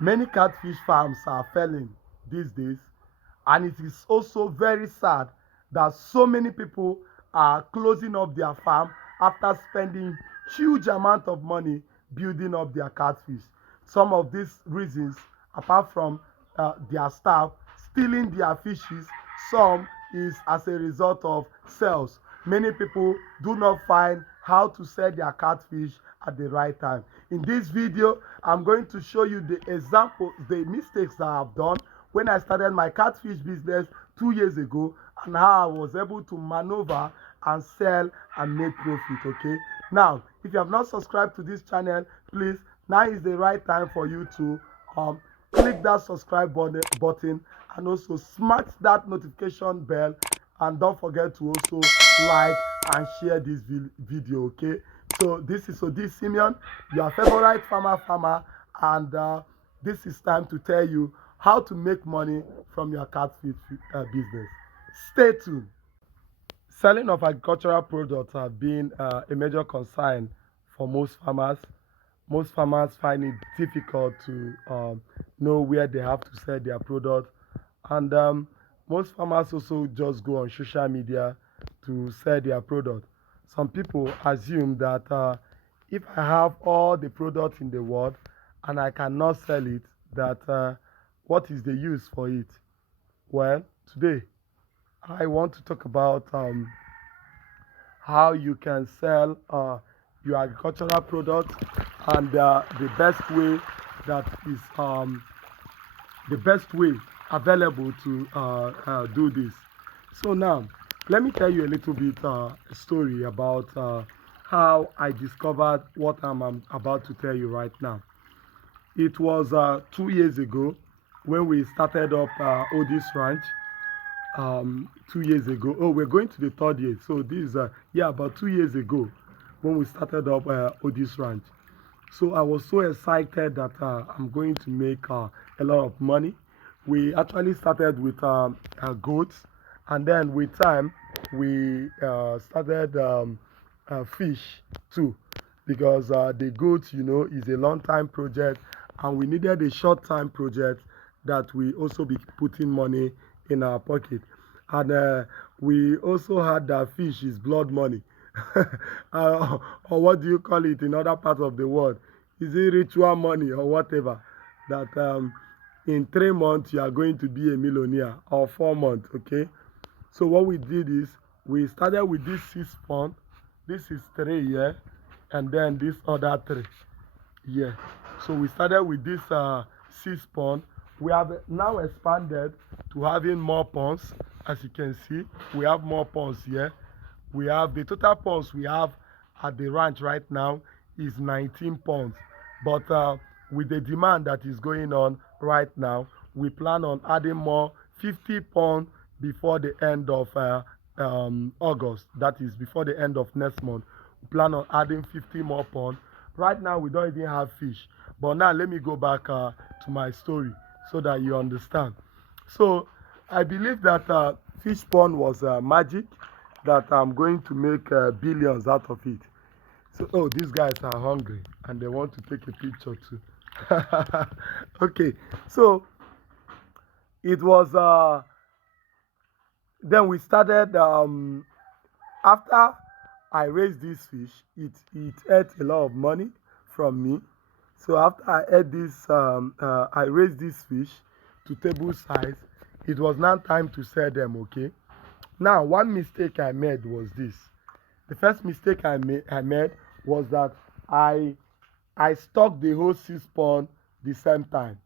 Many catfish farms are failing these days, and it is also very sad that so many people are closing up their farm after spending huge amount of money building up their catfish. Some of these reasons, apart from their staff stealing their fishes, some is as a result of sales. Many people do not find how to sell their catfish at the right time. In this video, I'm going to show you the example, the mistakes that I've done when I started my catfish business 2 years ago, and how I was able to maneuver and sell and make profit. Okay, now if you have not subscribed to this channel, please, now is the right time for you to click that subscribe button, and also smash that notification bell, and don't forget to also like and share this video. Okay, so this is Odi Simeon, your favorite farmer, and this is time to tell you how to make money from your catfish business. Stay tuned. Selling of agricultural products have been a major concern for most farmers. Most farmers find it difficult to know where they have to sell their product, and most farmers also just go on social media to sell their product. Some people assume that if I have all the products in the world and I cannot sell it, that what is the use for it? Well, today I want to talk about how you can sell your agricultural products, and the best way that is the best way available to do this. So now, let me tell you a little bit story about how I discovered what I'm about to tell you right now. It was 2 years ago when we started up Odis Ranch. 2 years ago. Oh, we're going to the third year. So this is yeah, about 2 years ago when we started up Odis Ranch. So I was so excited that I'm going to make a lot of money. We actually started with goats, and then with time we started fish too, because the goats, is a long time project, and we needed a short time project that we also be putting money in our pocket. And we also had that fish is blood money. Or what do you call it in other parts of the world? Is it ritual money or whatever? That in 3 months you are going to be a millionaire, or 4 months. Okay, so what we did is we started with this 6 pound. This is three, yeah, and then this other three, yeah. So we started with this 6 pound. We have now expanded to having more ponds. As you can see, we have more ponds here. We have the total ponds we have at the ranch right now is 19 ponds. But with the demand that is going on right now, we plan on adding more 50 ponds before the end of August. That is before the end of next month. We plan on adding 50 more ponds. Right now we don't even have fish. But now let me go back to my story so that you understand. So I believe that fish pond was magic, that I'm going to make billions out of it. So, oh, these guys are hungry and they want to take a picture too. Okay, so it was then we started after I raised this fish, it ate a lot of money from me. So after I ate this, I raised this fish to table size. It was now time to sell them. Okay. Now one mistake I made was this. The first mistake I made was that I I stocked the whole 6 pound the same time.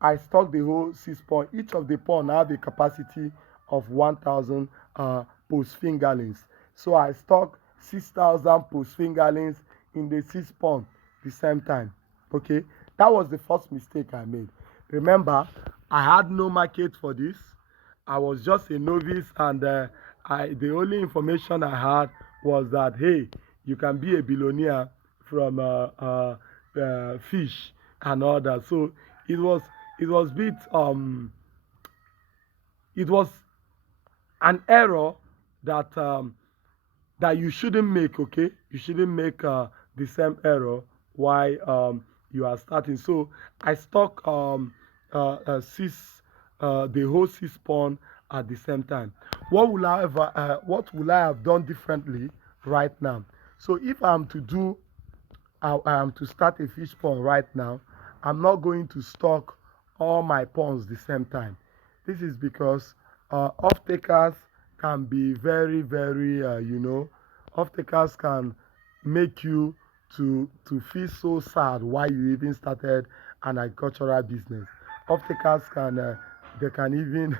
I stock the whole 6 pound. Each of the pound have a capacity of 1,000 post fingerlings. So I stock 6,000 post fingerlings in the 6 pound the same time. Okay, that was the first mistake I made. Remember, I had no market for this. I was just a novice, and the only information I had was that, hey, you can be a billionaire from fish and all that. So it was it was bit it was an error that that you shouldn't make. Okay, you shouldn't make the same error. Why you are starting. So I stock six the whole six pond at the same time. What will I have done differently right now? So if I'm to do I am to start a fish pond right now, I'm not going to stock all my ponds the same time. This is because off takers can be very, very, off takers can make you to feel so sad why you even started an agricultural business. Off takers can they can even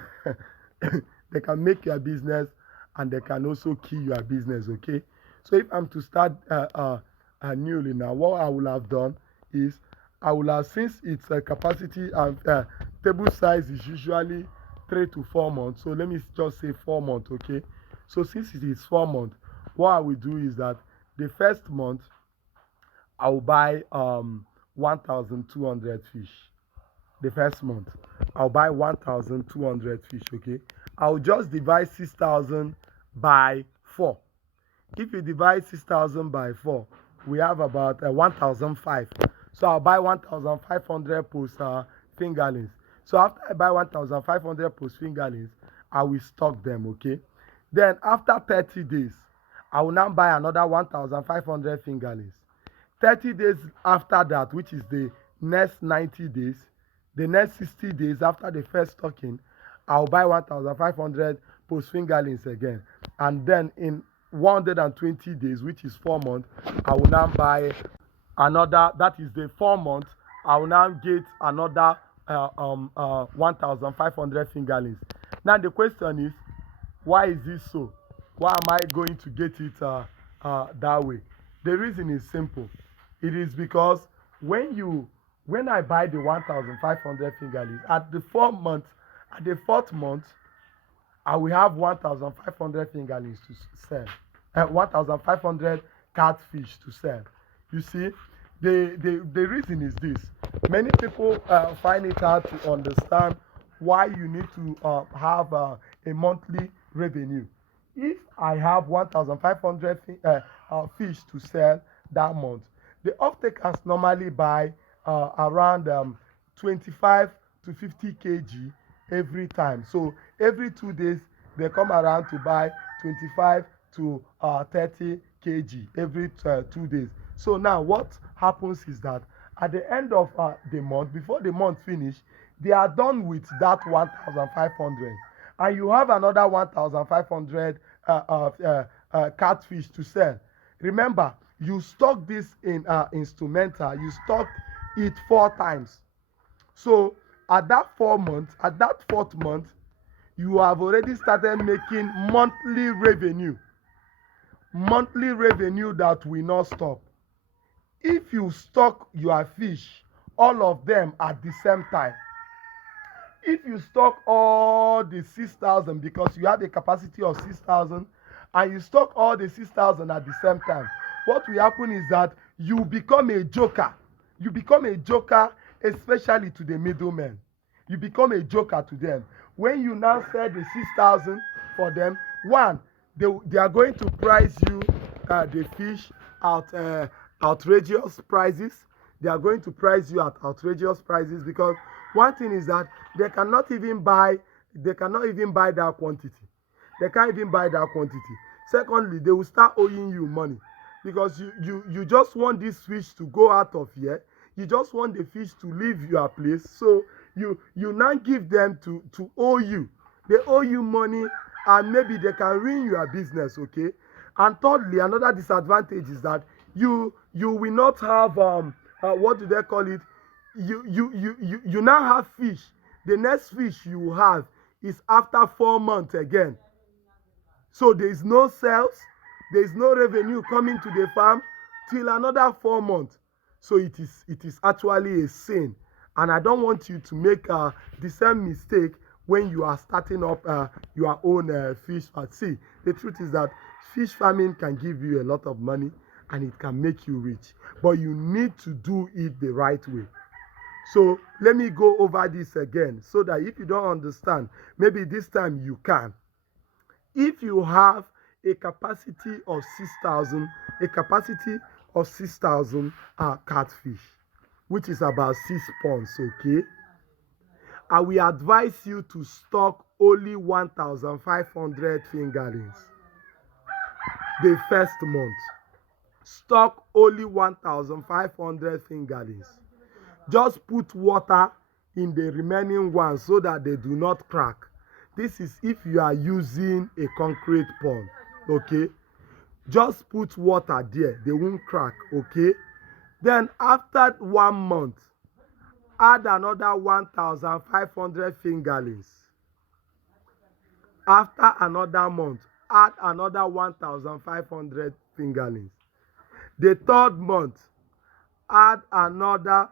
they can make your business and they can also kill your business. Okay, so if I'm to start newly now, what I will have done is I will have, since its capacity and table size is usually 3 to 4 months. So let me just say 4 months, okay? So since it is 4 months, what I will do is that the first month I will buy 1,200 fish. The first month I'll buy 1,200 fish, okay? I'll just divide 6,000 by 4. If you divide 6,000 by 4, we have about 1,005. So I'll buy 1,500 post fingerlings. So after I buy 1,500 post fingerlings, I will stock them, okay? Then after 30 days, I will now buy another 1,500 fingerlings. 30 days after that, which is the next 90 days, the next 60 days after the first stocking, I'll buy 1,500 post fingerlings again. And then in 120 days, which is 4 months, I will now buy another, that is the 4 months, I will now get another 1,500 fingerlings. Now the question is, why is this so? Why am I going to get it that way? The reason is simple. It is because when I buy the 1,500 fingerlings at the 4 month, at the 4th month, I will have 1,500 fingerlings to sell, 1,500 catfish to sell. You see, the reason is this. Many people find it hard to understand why you need to have a monthly revenue. If I have 1,500 fish to sell that month, the off-takers normally buy around 25 to 50 kg every time. So every 2 days, they come around to buy 25 to 30 kg every 2 days. So now what happens is that at the end of the month, before the month finish, they are done with that 1,500, and you have another 1,500 catfish to sell. Remember, you stock this in instrumental, you stock it 4 times. So at that 4 months, at that 4th month, you have already started making monthly revenue that will not stop. If you stock your fish, all of them at the same time, if you stock all the 6,000, because you have a capacity of 6,000, and you stock all the 6,000 at the same time, what will happen is that you become a joker. You become a joker, especially to the middlemen. You become a joker to them. When you now sell the 6,000 for them, one, they are going to price you the fish at outrageous prices. They are going to price you at outrageous prices, because one thing is that they cannot even buy that quantity. They can't even buy that quantity. Secondly, they will start owing you money, because you just want this fish to go out of here. You just want the fish to leave your place. So you now give them to owe you. They owe you money, and maybe they can ruin your business, okay? And thirdly, another disadvantage is that you will not have what do they call it? You now have fish. The next fish you have is after 4 months again. So there is no sales, there is no revenue coming to the farm till another 4 months. So it is actually a sin, and I don't want you to make the same mistake when you are starting up your own fish farm. See, the truth is that fish farming can give you a lot of money and it can make you rich, but you need to do it the right way. So let me go over this again, so that if you don't understand, maybe this time you can. If you have a capacity of 6,000, catfish, which is about 6 ponds, okay? I will advise you to stock only 1,500 fingerlings the first month. Stock only 1,500 fingerlings. Just put water in the remaining ones so that they do not crack. This is if you are using a concrete pond, okay? Just put water there, they won't crack, okay? Then after 1 month, add another 1,500 fingerlings. After another month, add another 1,500 fingerlings. The third month, add another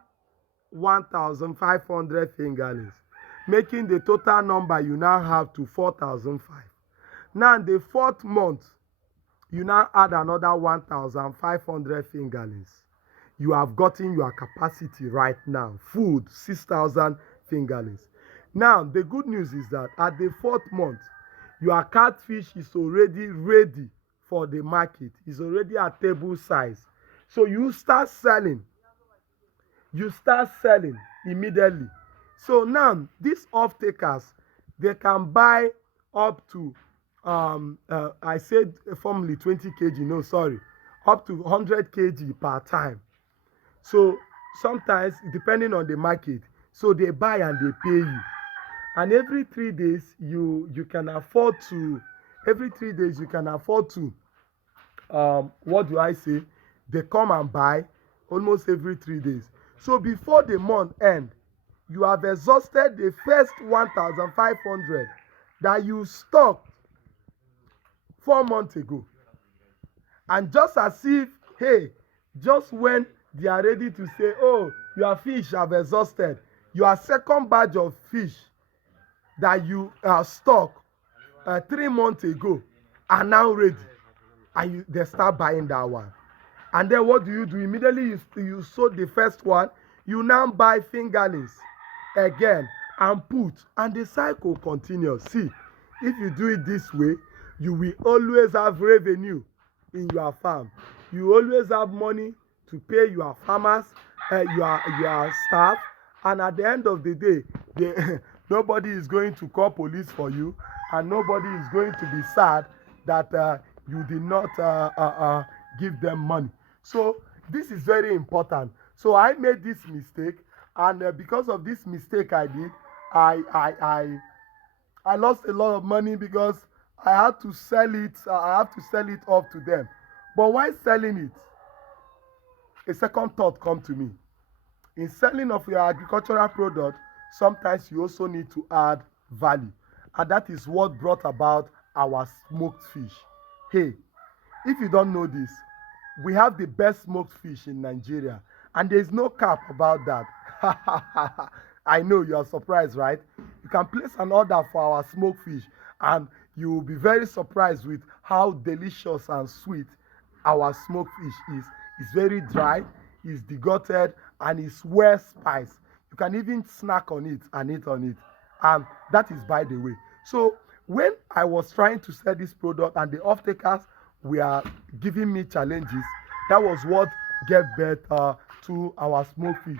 1,500 fingerlings, making the total number you now have to 4,005. Now, the fourth month, you now add another 1,500 fingerlings. You have gotten your capacity right now. Food, 6,000 fingerlings. Now, the good news is that at the fourth month, your catfish is already ready for the market. It's already at table size. So you start selling. You start selling immediately. So now, these off-takers, they can buy up to, I said formerly 20 kg, no, sorry, up to 100 kg per time. So sometimes, depending on the market, so they buy and they pay you. And every 3 days, you can afford to, what do I say? They come and buy almost every 3 days. So before the month end, you have exhausted the first 1,500 that you stocked 4 months ago. And just as if, hey, just when they are ready to say, oh, your fish have exhausted, your second batch of fish that you stocked 3 months ago are now ready. And they start buying that one. And then what do? Immediately you sold the first one, you now buy fingerlings again and put, and the cycle continues. See, if you do it this way, you will always have revenue in your farm. You always have money to pay your farmers, your staff, and at the end of the day, nobody is going to call police for you, and nobody is going to be sad that you did not give them money. So this is very important. So I made this mistake, and because of this mistake I did, I lost a lot of money because I had to sell it. I have to sell it off to them. But while selling it, a second thought come to me. In selling of your agricultural product, sometimes you also need to add value, and that is what brought about our smoked fish. Hey, if you don't know this, we have the best smoked fish in Nigeria, and there is no cap about that. I know you are surprised, right? You can place an order for our smoked fish, and you will be very surprised with how delicious and sweet our smoked fish is. It's very dry, it's degutted, and it's well spiced. You can even snack on it and eat on it. And that is by the way. So when I was trying to sell this product and the off-takers were giving me challenges, that was what gave birth to our smoked fish.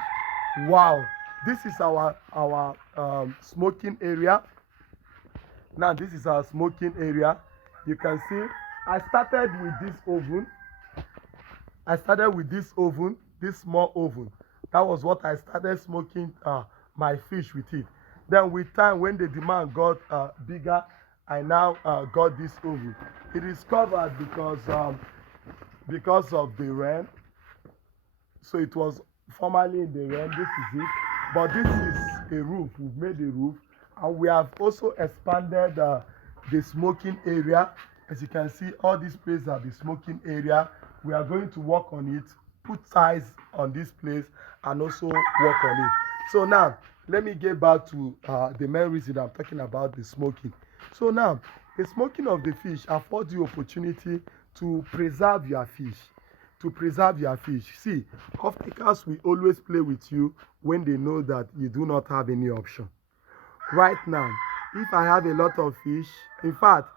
Wow, this is our smoking area. Now this is our smoking area. You can see I started with this oven. This small oven. That was what I started smoking my fish with it. Then with time, when the demand got bigger, I now got this oven. It is covered because of the rain. So it was formerly in the rain. This is it. But this is a roof. We've made a roof. And we have also expanded the smoking area. As you can see, all these places are the smoking area. We are going to work on it, put ties on this place, and also work on it. So now, let me get back to the main reason I'm talking about the smoking. So now, the smoking of the fish affords you opportunity to preserve your fish. See, off-takers will always play with you when they know that you do not have any option. Right now, if I have a lot of fish, in fact,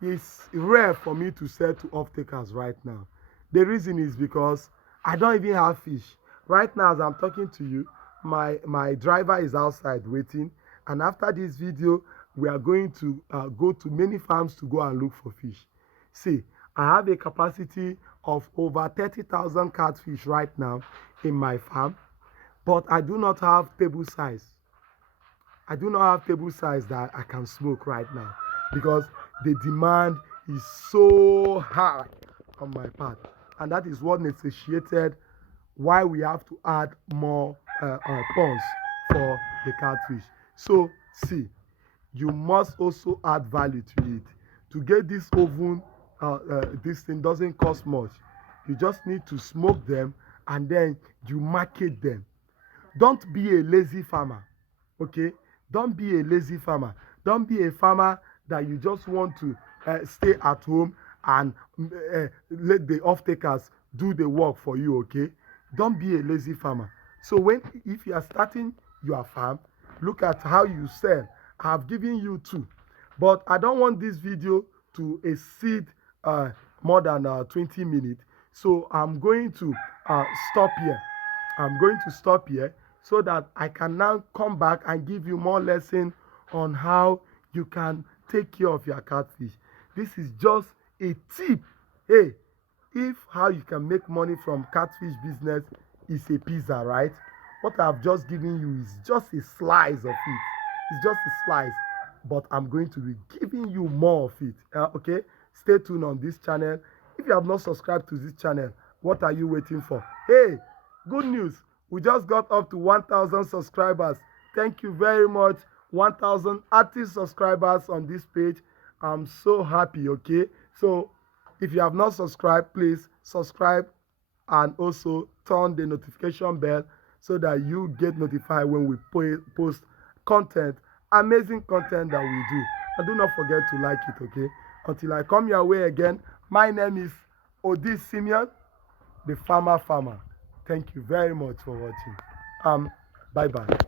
it's rare for me to sell to off-takers right now. The reason is because I don't even have fish. Right now as I'm talking to you, my driver is outside waiting, and after this video we are going to go to many farms to go and look for fish. See, I have a capacity of over 30,000 catfish right now in my farm, but I do not have table size. I do not have table size that I can smoke right now because the demand is so high on my part, and that is what necessitated why we have to add more ponds for the catfish. So see, you must also add value to it. To get this oven, this thing doesn't cost much. You just need to smoke them and then you market them. Don't be a lazy farmer, okay? Don't be a lazy farmer. Don't be a farmer that you just want to stay at home and let the off-takers do the work for you, okay? Don't be a lazy farmer. So if you are starting your farm, look at how you sell. I have given you two, but I don't want this video to exceed more than 20 minutes. So I'm going to stop here. I'm going to stop here so that I can now come back and give you more lesson on how you can take care of your catfish. This is just a tip. Hey, if how you can make money from catfish business is a pizza, right? What I've just given you is just a slice of it. It's just a slice, but I'm going to be giving you more of it. Okay, stay tuned on this channel. If you have not subscribed to this channel, what are you waiting for? Hey, good news, we just got up to 1,000 subscribers. Thank you very much. 1,000 active subscribers on this page. I'm so happy. Okay, so if you have not subscribed, please subscribe and also turn the notification bell so that you get notified when we post content, amazing content that we do. And do not forget to like it, okay? Until I come your way again, my name is Odi Simeon, the farmer. Thank you very much for watching. Bye bye.